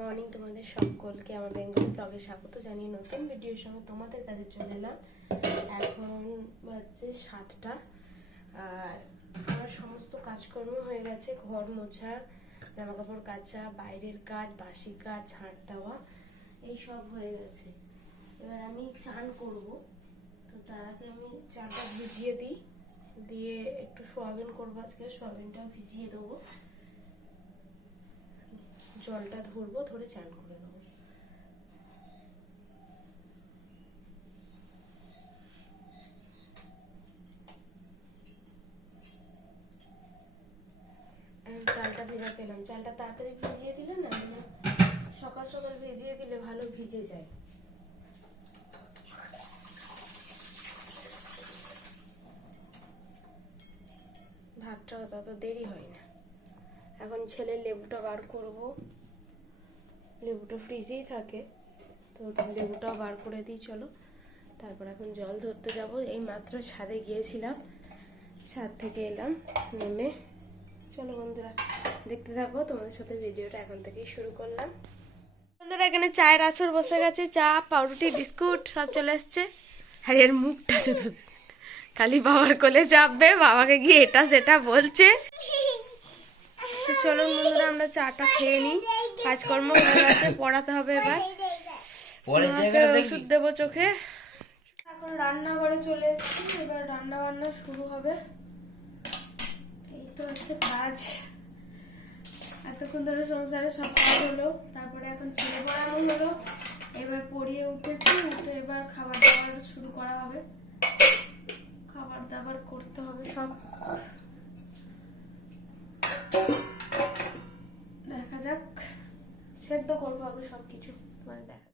Morning তোমাদের সকলকে আমার বেঙ্গলি ব্লগে স্বাগত জানিয়ে নতুন ভিডিওর সঙ্গে তোমাদের কাছে চলে এলাম। এখন বাজছে 7টা আর আমার সমস্ত কাজকর্ম হয়ে গেছে। ঘর মোছা, জামা কাপড় কাচা, বাইরের কাজ, বাসি কাজ, ঝাঁট দেওয়া, এই সব হয়ে গেছে। এবার আমি চান করব, তো তার আগে আমি চাটা ভিজিয়ে দিই, দিয়ে একটু সোয়াবিন করবো আজকে। সোয়াবিনটাও ভিজিয়ে দেবো, জলটা ধরবো, ধরে চান করে নেবো। চালটা ভেজাতে এলাম। চালটা তাড়াতাড়ি ভিজিয়ে দিলে না, সকাল সকাল ভিজিয়ে দিলে ভালো ভিজে যায়। ভাতটাও তত দেরি হয় না। এখন ছেলের লেবুটা বার করব, লেবুটা ফ্রিজেই থাকে, তো লেবুটাও বার করে দিই। চলো, তারপর এখন জল ধরতে যাব। এই মাত্র ছাদে গিয়েছিলাম, ছাদ থেকে এলাম নেমে। চলো বন্ধুরা দেখতে থাকো, তোমাদের সাথে ভিডিওটা এখন থেকেই শুরু করলাম। বন্ধুরা এখানে চায়ের আসর বসে গেছে, চা, পাউরুটি, বিস্কুট সব চলে এসছে। আর এর মুখটা শুধু খালি বাবার কোলে চাপবে, বাবাকে গিয়ে এটা সেটা বলছে। চলো বন্ধুরা আমরা চাটা খেয়ে নিই, কাজকর্ম হয়ে গেছে, পড়াতে হবে। এবার ওষুধ দেবো চোখে। এখন রান্নাঘরে চলে এসেছি, এবার রান্না বান্না শুরু হবে। এই তো হচ্ছে কাজ। এতক্ষণ ধরে সংসারে সব কাজ হলো, তারপরে এখন ছেলে পড়ানো হলো, এবার পড়িয়ে উঠেছি, উঠে এবার খাবার দাবার শুরু করা হবে। খাবার দাবার করতে হবে সব, দেখা যাক। সেদ্ধ করবো আগে সব কিছু, তোমাদের দেখা।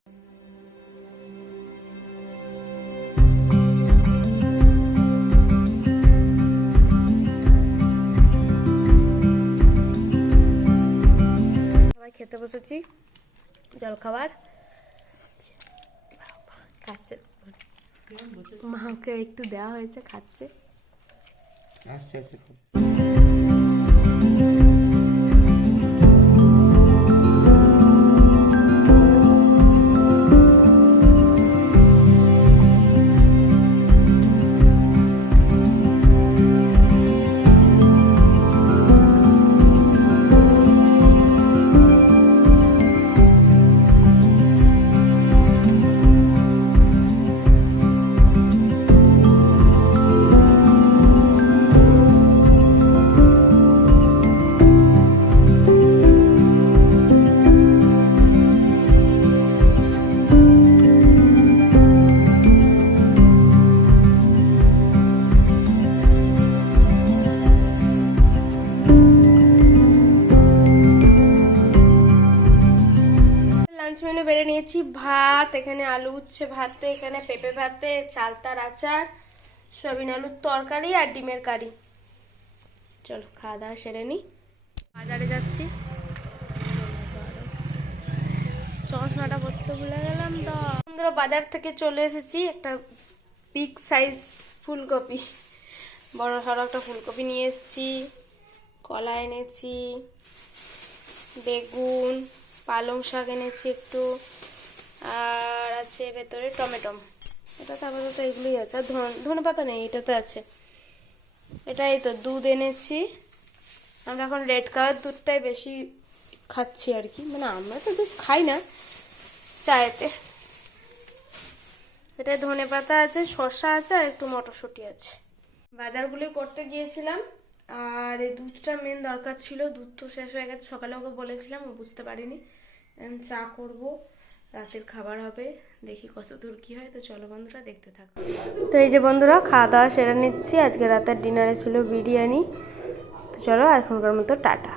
সবাই খেতে বসেছি, জলখাবার খাচ্ছে। মাকে একটু দেওয়া হয়েছে, খাচ্ছে। মেনু বেড়ে নিয়েছি। ভাত, এখানে আলু উচ্ছে ভাতে, এখানে পেঁপে ভাতে, চালতার আচার, সয়াবিন আলুর তরকারি আর ডিমের কারি। চলো খাওয়া দাওয়া সেরে নি। বাজারে যাচ্ছি, চশমাটা পড়তে ভুলে গেলাম তো। বন্ধুরা বাজার থেকে চলে এসেছি, একটা বিগ সাইজ ফুলকপি, বড় সড়ো একটা ফুলকপি নিয়ে এসেছি, কলা এনেছি, বেগুন, পালং শাক এনেছি একটু, আর আছে ভেতরে টমেটো। এটাতে আপাতত এগুলোই আছে, আর ধনে পাতা নেই, এটাতে আছে। এটাই তো দুধ এনেছি, আমরা এখন রেড কালার দুধটাই বেশি খাচ্ছি আর কি, মানে আমরা তো দুধ খাই না চায়েতে। এটাই ধনে পাতা আছে, শসা আছে, আর একটু মটরশুঁটি আছে। বাজারগুলি করতে গিয়েছিলাম, আর এই দুধটা মেন দরকার ছিল। দুধ তো শেষ হয়ে গেছে, সকালে ওকে বলেছিলাম, ও বুঝতে পারিনি। চা করব, রাতের খাবার হবে, দেখি কত দূর কী হয়। তো চলো বন্ধুরা দেখতে থাকো। তো এই যে বন্ধুরা খাওয়া দাওয়া সেরে নিচ্ছি। আজকে রাতের ডিনারে ছিল বিরিয়ানি। তো চলো এখনকার মতো টাটা।